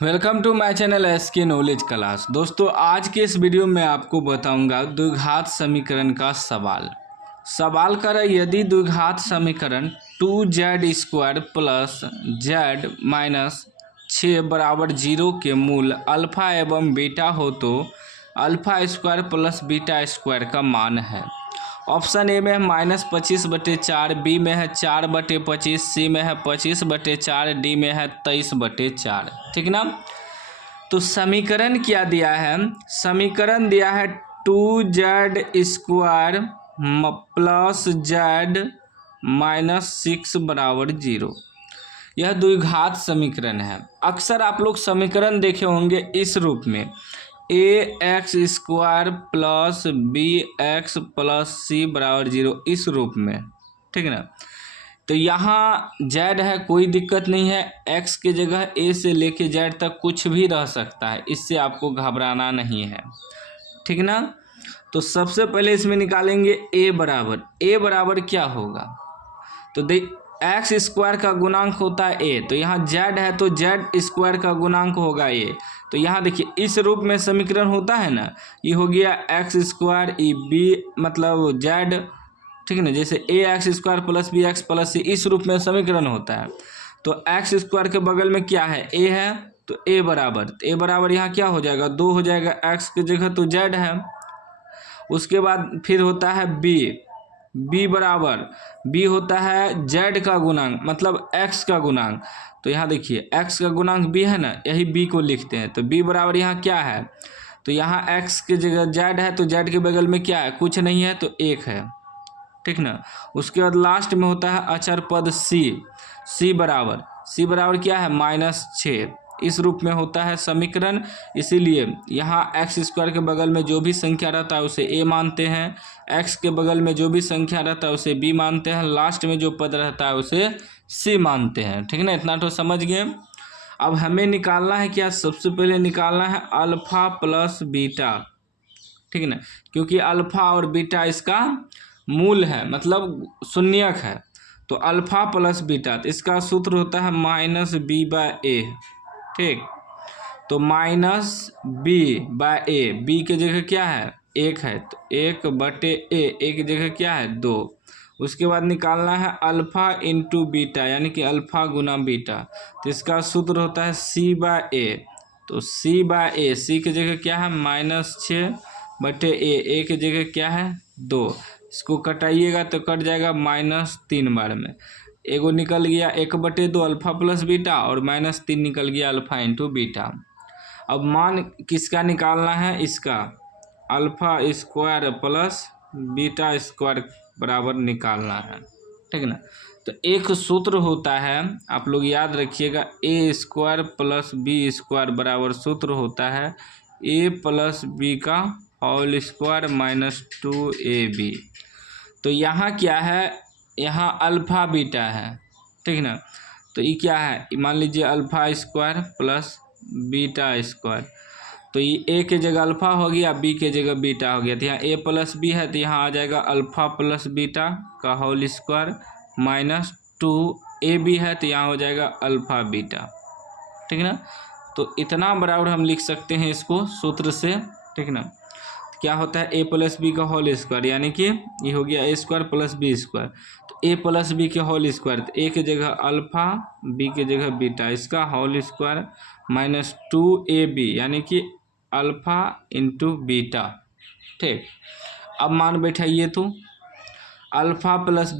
Welcome to my channel SK knowledge class. दोस्तों, आज के इस वीडियो में आपको बताऊंगा द्विघात समीकरण का सवाल कर यदि द्विघात समीकरण 2z² प्लस z माइनस 6 बराबर 0 के मूल अल्फा एवं बीटा हो तो alpha square plus beta square का मान है। ऑप्शन ए में है -25/4, बी में है 4/25, सी में है 25/4, डी में है 23/4। ठीक ना। तो समीकरण क्या दिया है? समीकरण दिया है 2z² प्लस z माइनस 6 बराबर 0। यह द्विघात समीकरण है। अक्सर आप लोग समीकरण देखे होंगे इस रूप में ax² plus bx plus c बराबर 0, इस रूप में। ठीक है ना। तो यहाँ z है, कोई दिक्कत नहीं है। x के जगह a से लेके z तक कुछ भी रह सकता है, इससे आपको घबराना नहीं है। ठीक ना। तो सबसे पहले इसमें निकालेंगे a बराबर क्या होगा? तो देख, एक्स स्क्वायर का गुणांक होता है a, तो यहाँ z है तो z स्क्वायर का गुणांक होगा a। तो यहाँ देखिए इस रूप में समीकरण होता है ना, ये हो गया x² ई b मतलब z। ठीक है ना। जैसे ax² plus bx plus c, इस रूप में समीकरण होता है। तो x² के बगल में क्या है? a है, तो a बराबर यहाँ क्या हो जाएगा? 2 हो जाएगा। x की जगह तो z है। उसके बाद फिर होता है b होता है z का गुणांक मतलब x का गुणांक। तो यहाँ देखिए x का गुणांक b है ना, यही b को लिखते हैं। तो b बराबर यहाँ क्या है? तो यहाँ x की जगह z है, तो z के बगल में क्या है? कुछ नहीं है, तो 1 है। ठीक ना। उसके बाद लास्ट में होता है अचर पद c बराबर क्या है? -6। इस रूप में होता है समीकरण। इसीलिए यहाँ x² के बगल में जो भी संख्या रहता है उसे a मानते हैं, x के बगल में जो भी संख्या रहता है उसे b मानते हैं, लास्ट में जो पद रहता है उसे c मानते हैं। ठीक ना। इतना तो समझ गए। अब हमें निकालना है क्या? सबसे पहले निकालना है अल्फा प्लस बीटा। ठीक है ना। क्योंकि अल्फा और बीटा इसका मूल है, मतलब शून्यक है। तो अल्फा प्लस बीटा, तो इसका सूत्र होता है -b/a। ठीक। तो -b/a, b के जगह क्या है? 1 है, तो 1/a, a की जगह क्या है? 2। उसके बाद निकालना है अल्फा इंटू बीटा, यानी कि अल्फा गुना बीटा। तो इसका सूत्र होता है c/a। तो c/a, c की जगह क्या है? -6/a, a की जगह क्या है? 2। इसको कटाइएगा तो कट जाएगा -3 बार में। एगो निकल गया 1/2 अल्फा प्लस बीटा, और -3 निकल गया अल्फा इंटू बीटा। अब मान किसका निकालना है? इसका alpha square plus beta square बराबर निकालना है। ठीक है ना। तो एक सूत्र होता है, आप लोग याद रखिएगा, a² प्लस b² बराबर सूत्र होता है a प्लस b का होल स्क्वायर -2ab। तो यहाँ क्या है? यहाँ अल्फा बीटा है। ठीक ना। तो ये क्या है? मान लीजिए alpha square plus beta square. तो ये a के जगह अल्फा हो गया, b के जगह बीटा हो गया। तो यहाँ a प्लस b है, तो यहाँ आ जाएगा अल्फा प्लस बीटा का होल स्क्वायर -2ab है, तो यहाँ हो जाएगा अल्फा बीटा। ठीक ना। तो इतना बराबर हम लिख सकते हैं इसको सूत्र से। ठीक ना। क्या होता है? a प्लस बी का होल स्क्वायर, यानी कि ये हो गया a² प्लस b²। तो a प्लस बी के होल स्क्वायर, तो a की जगह अल्फा, b की जगह बीटा, इसका होल स्क्वायर -2ab, यानी कि अल्फा इंटू बीटा। ठीक। अब मान बैठाइए तो अल्फा प्लस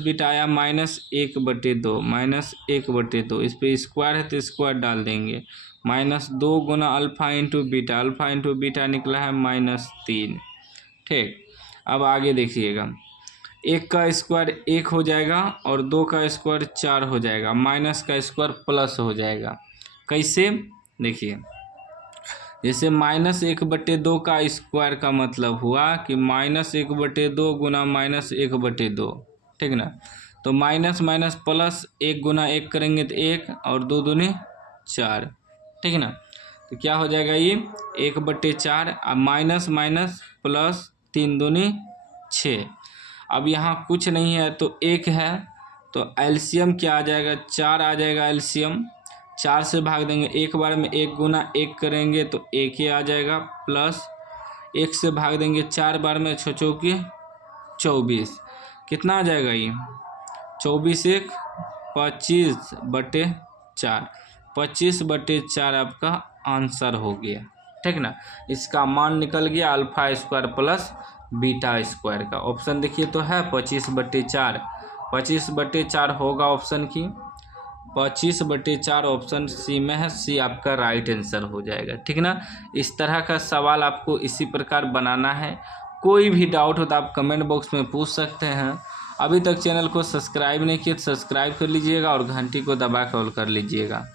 बीटा आया -1/2 इस पे स्क्वायर है तो स्क्वायर डाल देंगे। -2 गुना अल्फा इंटू बीटा निकला है -3। ठीक। अब आगे देखिएगा, 1 का स्क्वायर 1 हो जाएगा और 2 का स्क्वायर 4 हो जाएगा, माइनस का स्क्वायर प्लस हो जाएगा। कैसे? देखिए, जैसे -1/2 का स्क्वायर का मतलब हुआ कि -1/2 गुना -1/2। ठीक ना। तो माइनस माइनस प्लस 1 गुना 1 करेंगे तो 1 और 2 दूनी 4। ठीक है ना। तो क्या हो जाएगा? ये 1/4, अब माइनस माइनस प्लस 3 दूनी 6। अब यहाँ कुछ नहीं है तो 1 है, तो एलसीएम क्या आ जाएगा? 4 आ जाएगा एलसीएम। 4 से भाग देंगे, एक बार में 1 गुना 1 करेंगे तो 1 ही आ जाएगा, प्लस 1 से भाग देंगे 4 बार में, 6 चौके 24, कितना आ जाएगा ये 24 1 25/4, 25/4 आपका आंसर हो गया, ठीक ना। इसका मान निकल गया alpha square plus beta square का। ऑप्शन देखिए तो है 25/4, 25/4 होगा ऑप्शन की 25/4 ऑप्शन सी में है, सी आपका राइट आंसर हो जाएगा, ठीक ना। इस तरह का सवाल आपको इसी प्रकार बनाना है। कोई भी डाउट हो तो आप कमेंट बॉक्स में पूछ सकते हैं। अभी तक चैनल को सब्सक्राइब नहीं किया तो सब्सक्राइब कर लीजिएगा और घंटी को दबा कर ऑल कर लीजिएगा।